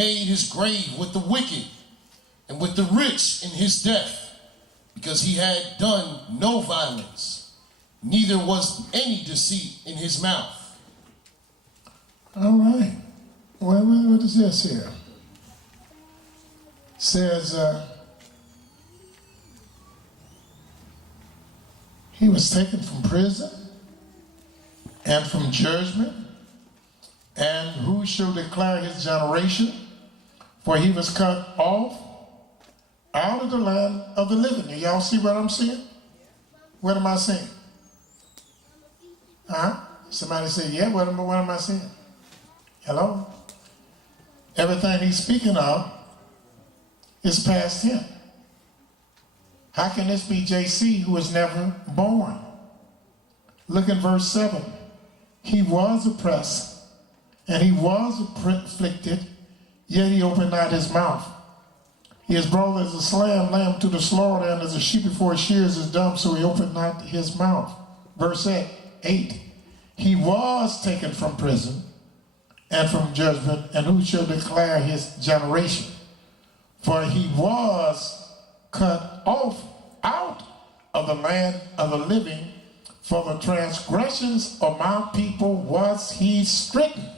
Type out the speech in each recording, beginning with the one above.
made his grave with the wicked and with the rich in his death, because he had done no violence, neither was any deceit in his mouth. All right. Well, what is this here? It says he was taken from prison and from judgment, and who shall declare his generation? For he was cut off out of the land of the living. Do y'all see what I'm saying? What am I saying? Huh? Somebody say, yeah, what am I saying? Hello? Everything he's speaking of is past him. How can this be JC, who was never born? Look in verse 7. He was oppressed, and he was afflicted, yet he opened not his mouth. He is brought as a lamb to the slaughter, and as a sheep before his shears is dumb, so he opened not his mouth. Verse 8. He was taken from prison and from judgment, and who shall declare his generation? For he was cut off out of the land of the living. For the transgressions of my people was he stricken.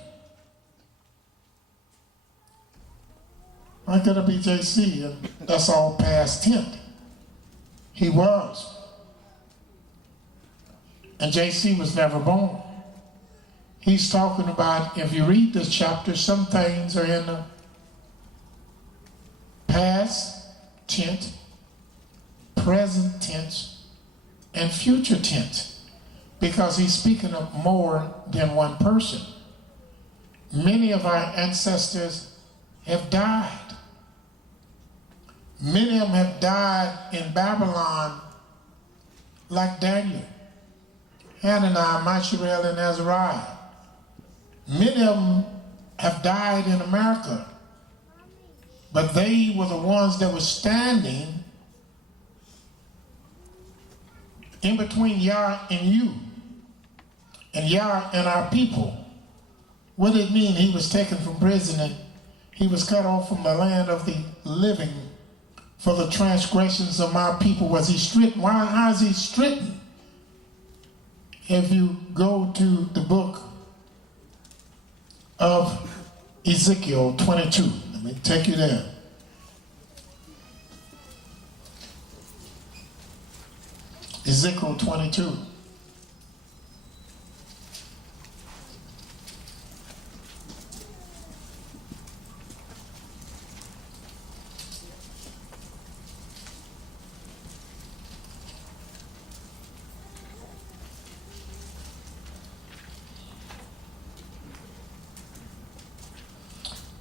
How could it be JC? And that's all past tense. He was. And JC was never born. He's talking about, if you read this chapter, some things are in the past tense, present tense, and future tense, because he's speaking of more than one person. Many of our ancestors have died. Many of them have died in Babylon, like Daniel, Hananiah, YisraEL, and Azariah. Many of them have died in America, but they were the ones that were standing in between Yah and you, and Yah and our people. What did it mean? He was taken from prison and he was cut off from the land of the living. For the transgressions of my people was he stricken. How is he stricken? If you go to the book of Ezekiel 22, let me take you there. Ezekiel 22.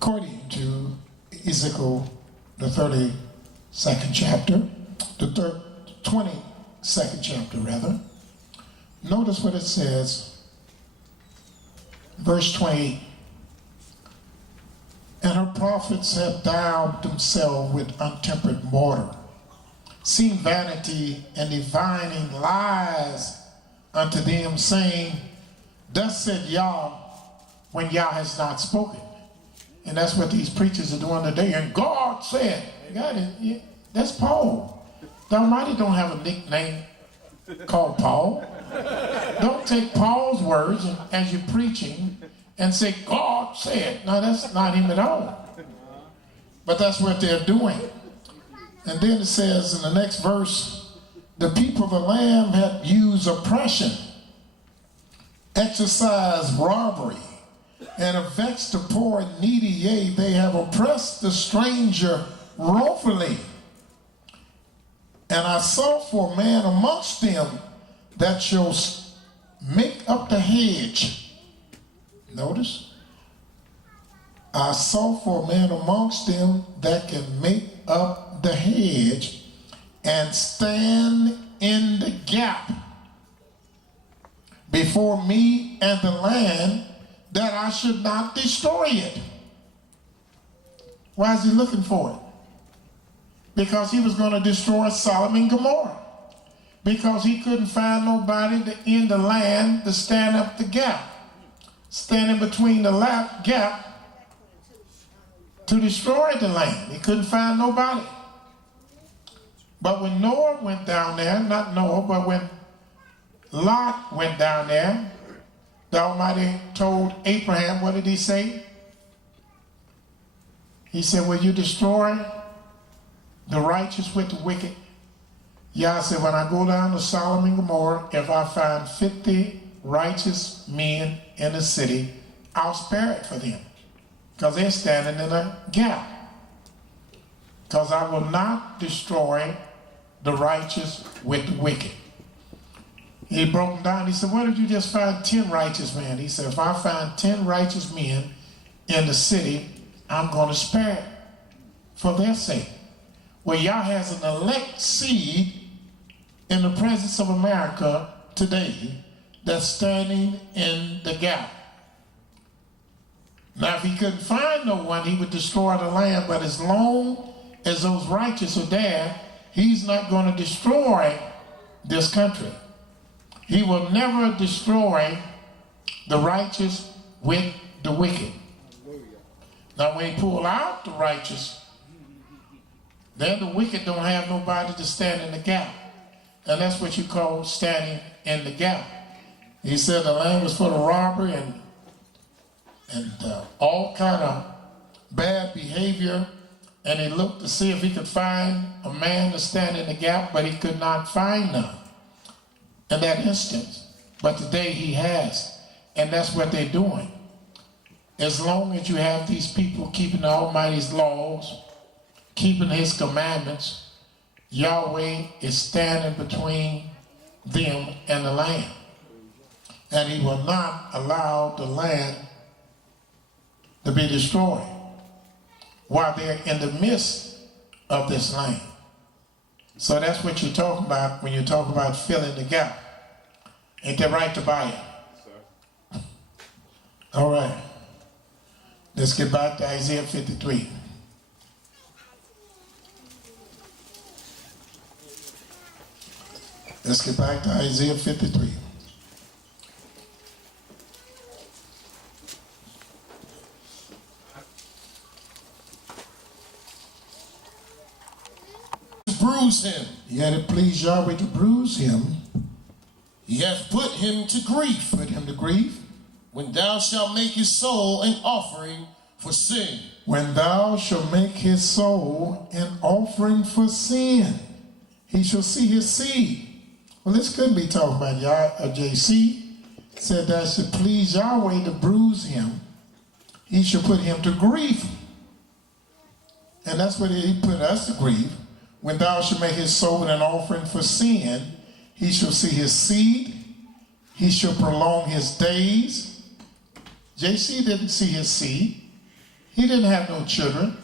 According to Ezekiel, the 32nd chapter, the 22nd chapter rather, notice what it says, verse 28. And her prophets have daubed themselves with untempered mortar, seeing vanity and divining lies unto them, saying, thus said Yah, when Yah has not spoken. And that's what these preachers are doing today. And God said, that's Paul. The Almighty don't have a nickname called Paul. Don't take Paul's words as you're preaching and say, God said. No, that's not him at all. But that's what they're doing. And then it says in the next verse, the people of the Lamb have used oppression, exercised robbery, and have vexed the poor and needy, yea, they have oppressed the stranger wrongfully. And I sought for a man amongst them that shall make up the hedge. Notice, I sought for a man amongst them that can make up the hedge and stand in the gap before me and the land, that I should not destroy it. Why is he looking for it? Because he was going to destroy Sodom and Gomorrah. Because he couldn't find nobody in the land to stand up the gap. Standing between the gap to destroy the land. He couldn't find nobody. But when Noah went down there, not Noah, but when Lot went down there, the Almighty told Abraham, what did he say? He said, will you destroy the righteous with the wicked? Yah said, when I go down to Sodom and Gomorrah, if I find 50 righteous men in the city, I'll spare it for them. Because they're standing in a gap. Because I will not destroy the righteous with the wicked. He broke them down. He said, what if you just find 10 righteous men? He said, if I find 10 righteous men in the city, I'm going to spare it for their sake. Well, Yah has an elect seed in the presence of America today that's standing in the gap. Now, if he couldn't find no one, he would destroy the land. But as long as those righteous are there, he's not going to destroy this country. He will never destroy the righteous with the wicked. Now, when he pull out the righteous, then the wicked don't have nobody to stand in the gap. And that's what you call standing in the gap. He said the land was full of robbery and all kind of bad behavior. And he looked to see if he could find a man to stand in the gap, but he could not find none in that instance. But today he has. And that's what they're doing. As long as you have these people keeping the Almighty's laws, keeping his commandments, Yahweh is standing between them and the land. And he will not allow the land to be destroyed while they're in the midst of this land. So that's what you talk about when you talk about filling the gap. Ain't that right, Tobiah? Yes, all right. Let's get back to Isaiah 53. Let's get back to Isaiah 53. Bruise him. He had it pleased Yahweh to bruise him. He hath put him to grief. Put him to grief. When thou shalt make his soul an offering for sin. When thou shalt make his soul an offering for sin, he shall see his seed. Well, this couldn't be talking about JC. Said that should please Yahweh to bruise him. He should put him to grief. And that's what he put us to grief. When thou shalt make his soul an offering for sin, he shall see his seed. He shall prolong his days. JC didn't see his seed. He didn't have no children.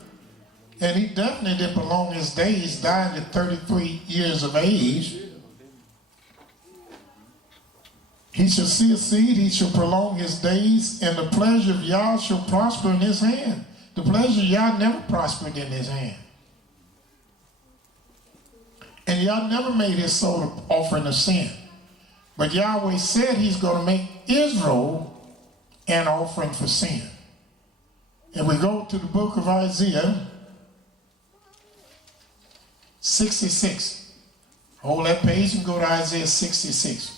And he definitely didn't prolong his days, died at 33 years of age. He shall see his seed, he shall prolong his days, and the pleasure of Yah shall prosper in his hand. The pleasure of Yah never prospered in his hand. And Yah never made his soul an offering of sin. But Yahweh said he's going to make Israel an offering for sin. And we go to the book of Isaiah 66. Hold that page and go to Isaiah 66.